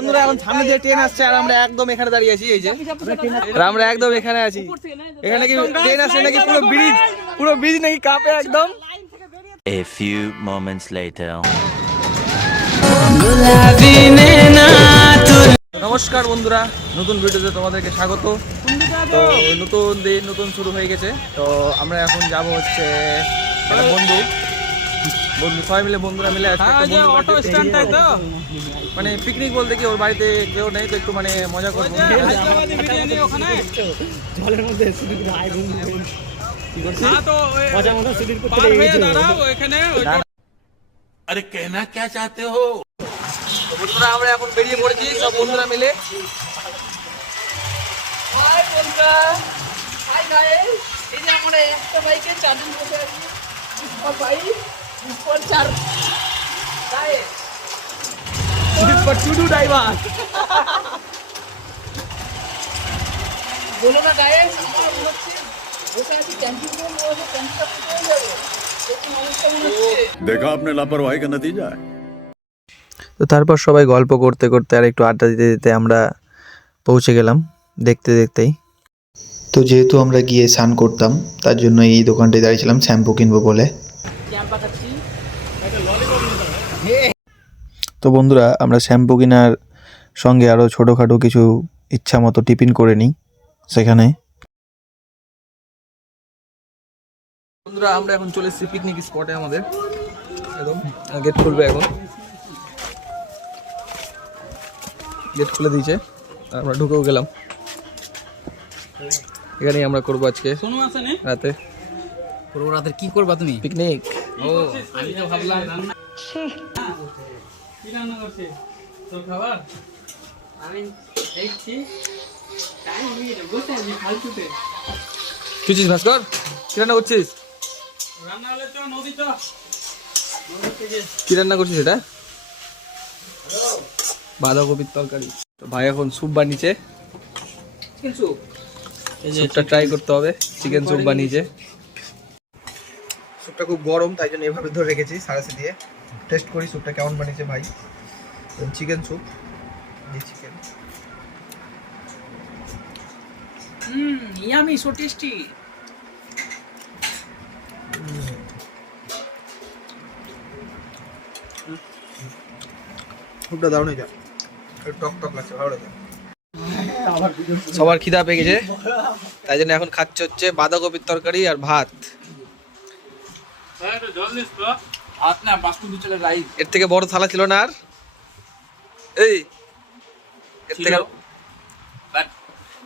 বন্ধুরা এখন সামনে দিয়ে ট্রেন আসছে আর আমরা একদম এখানে দাঁড়িয়ে আছি। এই যে আমরা একদম এখানে আছি। এখানে কি ট্রেন আসছে নাকি পুরো ব্রিজ নাকি কাঁপে একদম। A few moments later. নমস্কার বন্ধুরা, নতুন ভিডিওতে তোমাদেরকে স্বাগত। তো নতুন দিন নতুন শুরু হয়ে গেছে। তো আমরা এখন যাব হচ্ছে একটা বন্ধু সবাই মিলে, বন্ধুরা মিলে মানে পিকনিক বলতে কি, ওর বাড়িতে কেউ নেই তো একটু মানে মজা করবো। জলের মধ্যে अरे कहना क्या चाहते हो? বন্ধুরা আমরা এখন বেরিয়ে পড়েছি সব বন্ধুরা মিলে। বলো না গাইস, আমার মনে হচ্ছে বসে আছি ক্যাম্পিং করে মনে ক্যাম্পটা ফুটে যাবে। দেখুন অবস্থা মনে হচ্ছে। देखा आपने लापरवाही का नतीजा है। তো তারপর সবাই গল্প করতে করতে আর একটু আড্ডা দিতে দিতে আমরা পৌঁছে গেলাম দেখতে দেখতেই। তো যেহেতু আমরা গিয়ে স্নান করতাম, তার জন্য এই দোকানটায় দাঁড়িয়েছিলাম শ্যাম্পু কিনবো বলে। তো বন্ধুরা আমরা শ্যাম্পু কেনার সঙ্গে আরও ছোটোখাটো কিছু ইচ্ছা মতো টিফিন করে নিই সেখানে। বন্ধুরা আমরা এখন চলে এসেছি পিকনিক স্পটে। আমাদের একদম গেট খুলবে, এখন গেট খুলে দিয়েছে, আমরা ঢুকেও গেলাম। এখানেই আমরা করবো আজকে রাতে। পুরো রাতের কি করবা তুমি? পিকনিক। ও আমি তো ভাবলাম রান্না কি রান্না করছে তোর খাবার। আমি দেখছি টাইম হয়ে গেল, বসে আছি ফালতুতে। তুই ভাস্কর কি রান্না করছিস? রান্না হলে তো নদী তো কি রান্না করছিস? এটা বাঁধাকপির তরকারি। তো ভাই এখন স্যুপ বানিয়েছে, চিকেন স্যুপ। স্যুপটা ট্রাই করতে হবে। চিকেন স্যুপ বানিয়েছে। স্যুপটা খুব গরম, তাই জন্য এভাবে ধরে রেখেছি সারাসি দিয়ে। টেস্ট করি স্যুপটা কেমন বানিয়েছে ভাই। Chicken soup, chicken yummy, so tasty. স্যুপটা দারুণ হয়েছে, টক টক লাগছে, ভালো লাগে। সবার খিদা পেয়ে গেছে, তাই জন্য এখন খাচ্ছে হচ্ছে বাঁধাকপির তরকারি আর ভাত। এর থেকে বড় থালা ছিল না আর, এই এর থেকে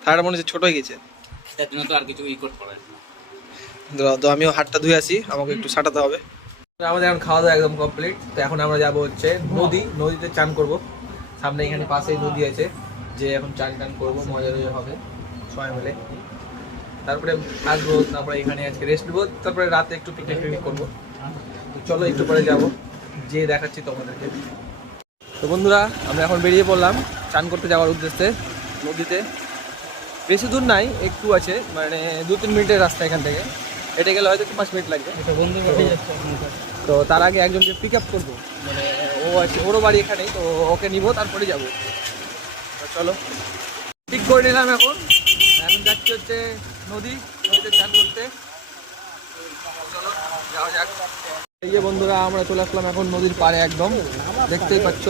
থালাটা মনে হচ্ছে ছোট হয়ে গেছে। তো আমিও হাতটা ধুয়ে আসি, আমাকে একটু সাঁটাতে হবে। আমাদের এখন খাওয়া দাওয়া একদম কমপ্লিট। তো এখন আমরা যাবো হচ্ছে নদীতে চান করব। সামনে এখানে পাশেই নদী আছে, যে এখন চান করবো, মজা হবে সবাই মিলে। তারপরে আসবো, তারপরে এখানে আজকে রেস্ট নেবো, তারপরে রাতে একটু পিকনিক করবো। তো চলো একটু পরে যাবো, যে দেখাচ্ছি তোমাদেরকে। তো বন্ধুরা আমরা এখন বেরিয়ে পড়লাম চান করতে যাওয়ার উদ্দেশ্যে নদীতে। বেশি দূর নাই, একটু আছে, মানে 2-3 মিনিটের রাস্তা এখান থেকে। হেঁটে গেলে হয়তো 5 মিনিট লাগবে। তো তার আগে একজনকে পিক আপ করবো, মানে ও আছে, ওরও বাড়ি এখানেই, তো ওকে নিবো, তারপরে যাবো। তো চলো ঠিক করে নিলাম। এখন যাচ্ছি হচ্ছে নদীতে চান করতে। চলো যাওয়া যাক। এই যে বন্ধুরা আমরা চলে আসলাম এখন নদীর পাড়ে, একদম দেখতেই পাচ্ছ।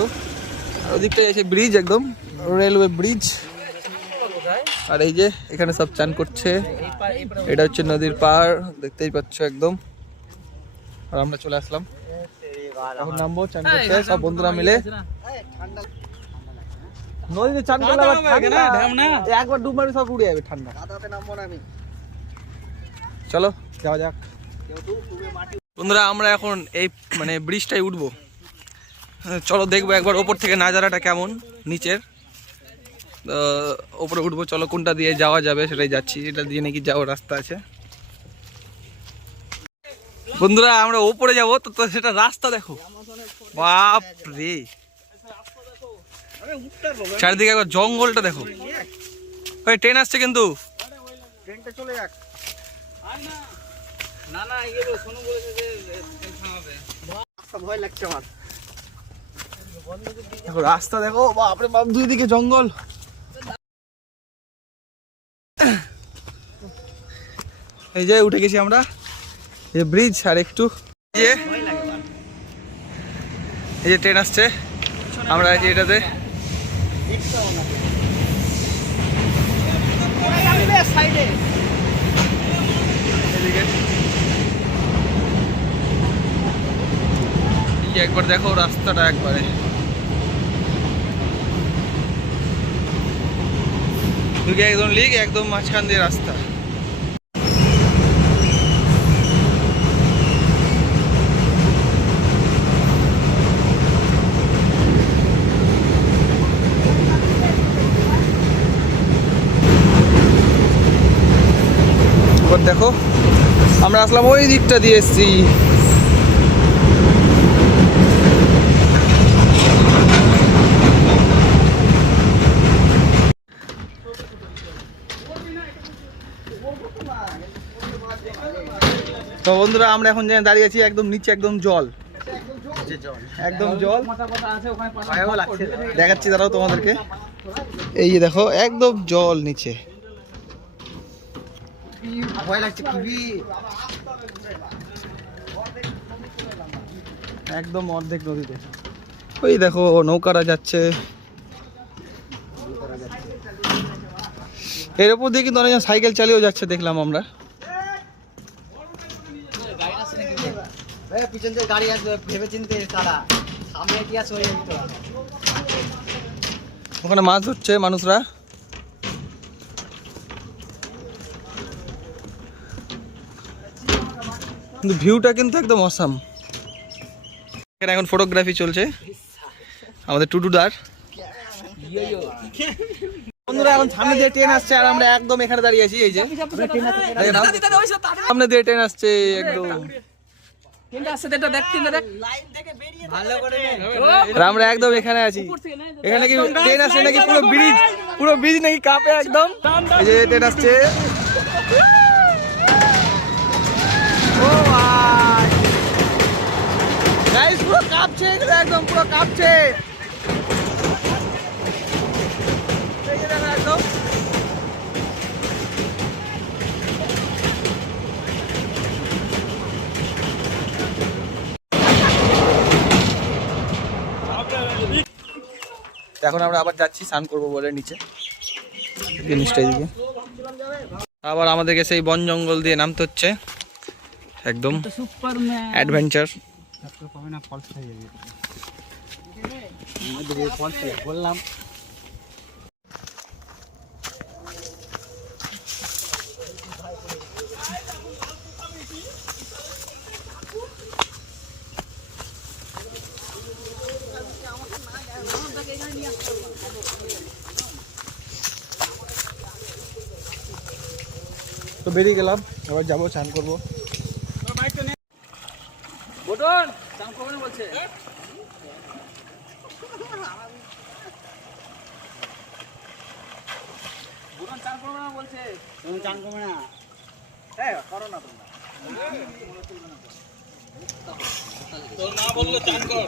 আর ওদিকটাই এসে ব্রিজ, একদম রেলওয়ে ব্রিজ। আর এই যে এখানে সব চান করছে, এটা হচ্ছে নদীর পাড়, দেখতেই পাচ্ছ একদম। আর আমরা চলে আসলাম, এখন নামবো চান করতে সব বন্ধুরা মিলে। নদীতে চান করলে একবার ডুব মারবে, সব উড়ে যাবে ঠান্ডা। চলো যাওয়া যাক। বন্ধুরা আমরা এখন এই মানে ব্রিজটাই উঠবো। চলো দেখবো একবার ওপর থেকে নাজারাটা কেমন নিচের। ওপরে উঠবো, চলো কোনটা দিয়ে যাওয়া যাবে সেটাই যাচ্ছি। এটা দিয়ে নাকি যাওয়ার রাস্তা আছে। বন্ধুরা আমরা ওপরে যাবো, তো সেটা রাস্তা দেখো, বাপ রে, চারিদিকে একবার জঙ্গলটা দেখো। ওই ট্রেন আসছে কিন্তু, ট্রেনটা চলে যাক। ভয় লাগছে আমার। দেখো রাস্তা দেখো, বাপরে বাপ, দুই দিকে জঙ্গল। এই যে উঠে গেছি আমরা, এই যে ব্রিজ, আর একটু এই যে ট্রেন আসছে, আমরা আছি এটাতে। একবার দেখো রাস্তাটা একবারে, দুকে একদম লিক, একদম মাঝখান দিয়ে রাস্তা। এবার দেখো আমরা আসলাম ওই দিকটা দিয়ে এসছি। তো বন্ধুরা আমরা এখন যেখানে দাঁড়িয়ে আছি একদম নিচে, একদম জল, একদম জল দেখাচ্ছি দাঁড়াও তোমাদেরকে। এই যে দেখো একদম জল নিচে, ভয় লাগছে খুবই, একদম অর্ধেক নদীতে। ওই দেখো নৌকারা যাচ্ছে, এর উপর দিয়ে কিন্তু অনেকজন সাইকেল চালিয়েও যাচ্ছে দেখলাম আমরা। পিছন থেকে গাড়ি আসবে ভেবে চিনতে, তারা সামনে কি আছে ওই তো। ওখানে মাছ ধরছে মানুষরা। কিন্তু ভিউটা কিন্তু একদম অসাম। এখানে এখন ফটোগ্রাফি চলছে আমাদের টুটুদার। বন্ধুরা এখন সামনে দিয়ে ট্রেন আসছে আর আমরা একদম এখানে দাঁড়িয়ে আছি। এই যে সামনে দিয়ে ট্রেন আসছে একদম, আর আমরা একদম এখানে আছি। এখানে কি ট্রেন আসছে নাকি পুরো ব্রিজ নাকি কাঁপে একদম। এই যে ট্রেন আসছে, ও ভাই গাইস পুরো কাঁপছে, একদম পুরো কাঁপছে। এই যে দেখো একদম এখন আমরা আবার যাচ্ছি স্নান করবো বলে নিচে জিনিসটা দিকে। আবার আমাদেরকে সেই বন জঙ্গল দিয়ে নামতে হচ্ছে, একদম অ্যাডভেঞ্চার। বললাম তো বেরিয়ে গেলাম, এবার যাবো চান করবো। বলছে চান করবো না, বলছে চান করবে না। হ্যাঁ করো না তোমরা, তো না বললে চান কর।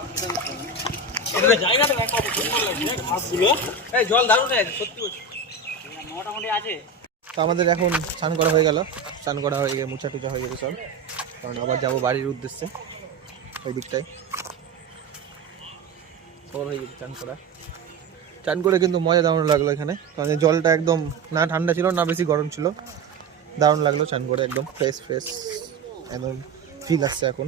জায়গাটা দেখো সুন্দর লাগছে, ঘাসগুলো এই জল দারুণ সত্যি মোটামুটি আছে। তো আমাদের এখন স্নান করা হয়ে গেল, স্নান করা হয়ে গিয়ে মুছা টুচা হয়ে গেছে সব, কারণ আবার যাবো বাড়ির উদ্দেশ্যে। ওই দিকটায় সব হয়ে গেছে চান করা। চান করে কিন্তু মজা দারুণ লাগলো এখানে, কারণ জলটা একদম না ঠান্ডা ছিল না বেশি গরম ছিল, দারুণ লাগলো চান করে, একদম ফ্রেশ একদম ফিল আসছে এখন।